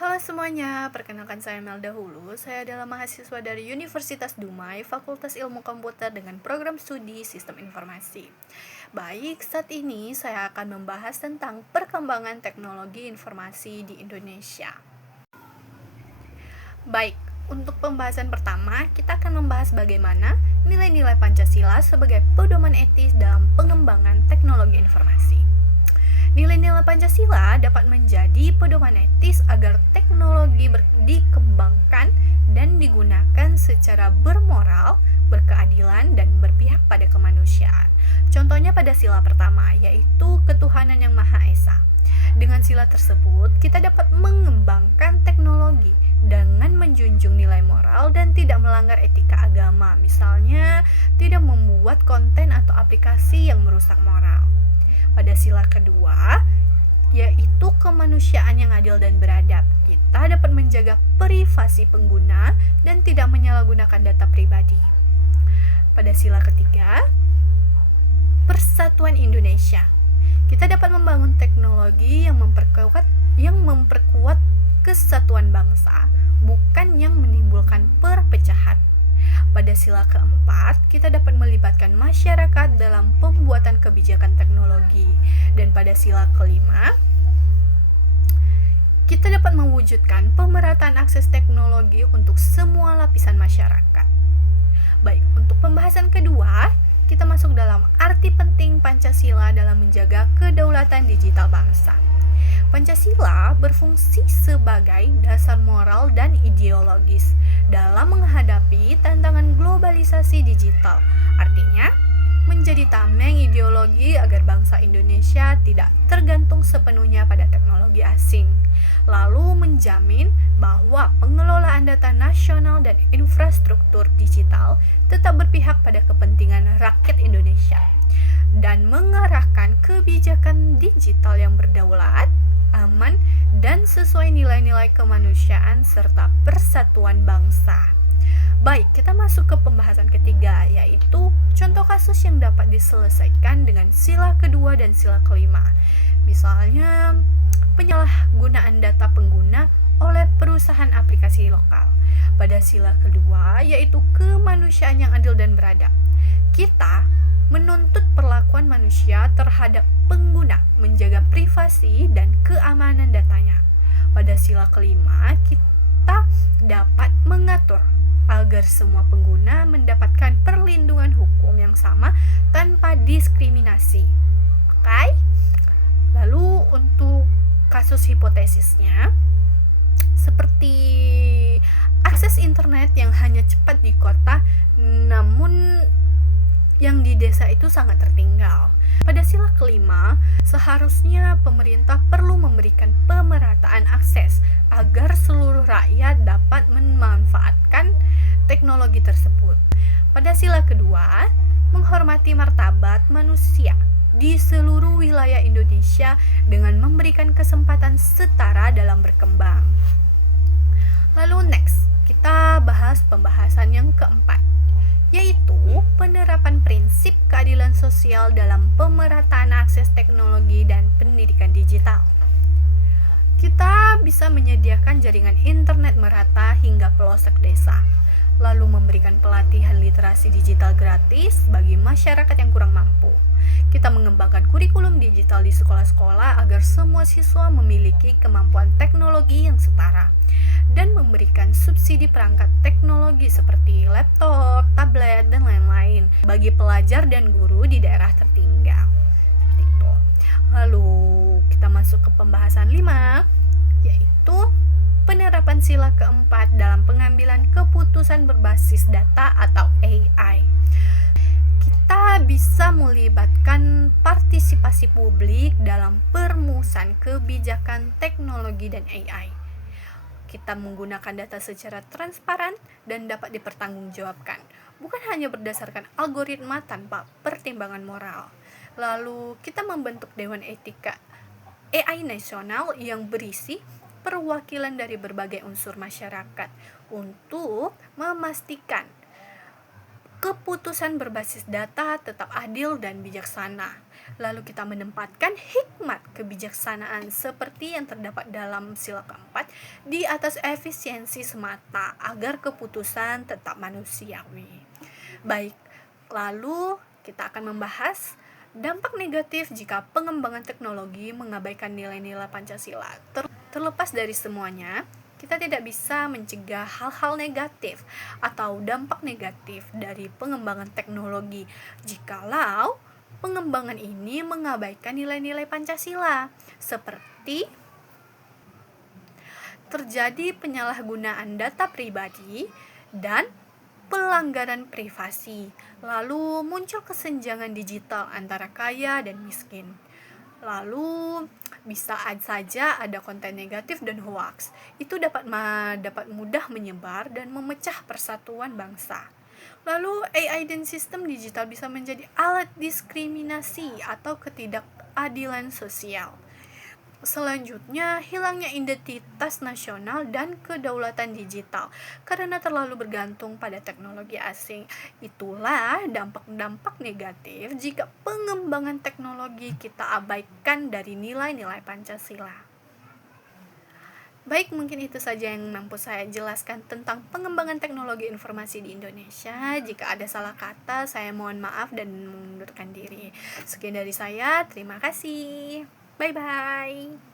Halo semuanya, perkenalkan saya Melda Hulu. Saya adalah mahasiswa dari Universitas Dumai, Fakultas Ilmu Komputer dengan program studi Sistem Informasi. Baik, saat ini saya akan membahas tentang perkembangan teknologi informasi di Indonesia. Baik, untuk pembahasan pertama, kita akan membahas bagaimana nilai-nilai Pancasila sebagai pedoman etis dalam pengembangan teknologi informasi. Nilai-nilai Pancasila dapat menjadi pedoman etis agar teknologi dikembangkan dan digunakan secara bermoral, berkeadilan, dan berpihak pada kemanusiaan. Contohnya pada sila pertama, yaitu ketuhanan yang Maha Esa. Dengan sila tersebut, kita dapat mengembangkan teknologi dengan menjunjung nilai moral dan tidak melanggar etika agama, misalnya tidak membuat konten atau aplikasi yang merusak moral. Pada sila kedua, yaitu kemanusiaan yang adil dan beradab. Kita dapat menjaga privasi pengguna dan tidak menyalahgunakan data pribadi. Pada sila ketiga, persatuan Indonesia. Kita dapat membangun teknologi yang memperkuat kesatuan bangsa, bukan yang menimbulkan perpecahan. Pada sila keempat, kita dapat melibatkan masyarakat dalam pembuatan kebijakan teknologi. Dan pada sila kelima, kita dapat mewujudkan pemerataan akses teknologi untuk semua lapisan masyarakat. Baik, untuk pembahasan kedua, kita masuk dalam arti penting Pancasila dalam menjaga kedaulatan digital bangsa. Pancasila berfungsi sebagai dasar moral dan ideologis dalam menghadapi tantangan globalisasi digital. Artinya, menjadi tameng ideologi agar bangsa Indonesia tidak tergantung sepenuhnya pada teknologi asing. Lalu menjamin bahwa pengelolaan data nasional dan infrastruktur digital tetap berpihak pada kepentingan rakyat Indonesia dan mengarahkan kebijakan digital yang berdaulat, aman, dan sesuai nilai-nilai kemanusiaan serta persatuan bangsa. Baik, kita masuk ke pembahasan ketiga, yaitu contoh kasus yang dapat diselesaikan dengan sila kedua dan sila kelima. Misalnya, penyalahgunaan data pengguna oleh perusahaan aplikasi lokal. Pada sila kedua, yaitu kemanusiaan yang adil dan beradab. Kita menuntut perlakuan manusia terhadap pengguna, menjaga privasi dan keamanan datanya. Pada sila kelima, kita dapat mengatur agar semua pengguna mendapatkan perlindungan hukum yang sama tanpa diskriminasi. Oke? Lalu untuk kasus hipotesisnya, seperti akses internet yang hanya cepat di kota, namun yang di desa itu sangat tertinggal. Pada sila kelima, seharusnya pemerintah perlu memberikan pemerataan akses agar seluruh rakyat dapat memanfaatkan teknologi tersebut. Pada sila kedua, menghormati martabat manusia di seluruh wilayah Indonesia dengan memberikan kesempatan setara dalam berkembang. Lalu next, kita bahas pembahasan yang keempat, yaitu penerapan prinsip keadilan sosial dalam pemerataan akses teknologi dan pendidikan digital. Kita bisa menyediakan jaringan internet merata hingga pelosok desa, lalu memberikan pelatihan literasi digital gratis bagi masyarakat yang kurang mampu. Kita mengembangkan kurikulum digital di sekolah-sekolah agar semua siswa memiliki kemampuan teknologi yang setara dan memberikan subsidi perangkat teknologi seperti laptop, tablet, dan lain-lain bagi pelajar dan guru di daerah tertinggal. Seperti itu. Lalu kita masuk ke pembahasan 5, yaitu penerapan sila keempat dalam pengambilan keputusan berbasis data atau AI. Kita bisa melibatkan partisipasi publik dalam perumusan kebijakan teknologi dan AI. Kita menggunakan data secara transparan dan dapat dipertanggungjawabkan, bukan hanya berdasarkan algoritma tanpa pertimbangan moral. Lalu kita membentuk Dewan Etika AI Nasional yang berisi perwakilan dari berbagai unsur masyarakat untuk memastikan keputusan berbasis data tetap adil dan bijaksana. Lalu kita menempatkan hikmat kebijaksanaan seperti yang terdapat dalam sila keempat di atas efisiensi semata agar keputusan tetap manusiawi. Baik, lalu kita akan membahas dampak negatif jika pengembangan teknologi mengabaikan nilai-nilai Pancasila. Terlepas dari semuanya, kita tidak bisa mencegah hal-hal negatif atau dampak negatif dari pengembangan teknologi jikalau pengembangan ini mengabaikan nilai-nilai Pancasila, seperti terjadi penyalahgunaan data pribadi dan pelanggaran privasi. Lalu muncul kesenjangan digital antara kaya dan miskin. Lalu bisa saja ada konten negatif dan hoax. Itu dapat mudah menyebar dan memecah persatuan bangsa. Lalu AI dan sistem digital bisa menjadi alat diskriminasi atau ketidakadilan sosial. Selanjutnya, hilangnya identitas nasional dan kedaulatan digital karena terlalu bergantung pada teknologi asing. Itulah dampak-dampak negatif jika pengembangan teknologi kita abaikan dari nilai-nilai Pancasila. Baik, mungkin itu saja yang mampu saya jelaskan tentang pengembangan teknologi informasi di Indonesia. Jika ada salah kata, saya mohon maaf dan mengundurkan diri. Sekian dari saya, terima kasih. Bye-bye.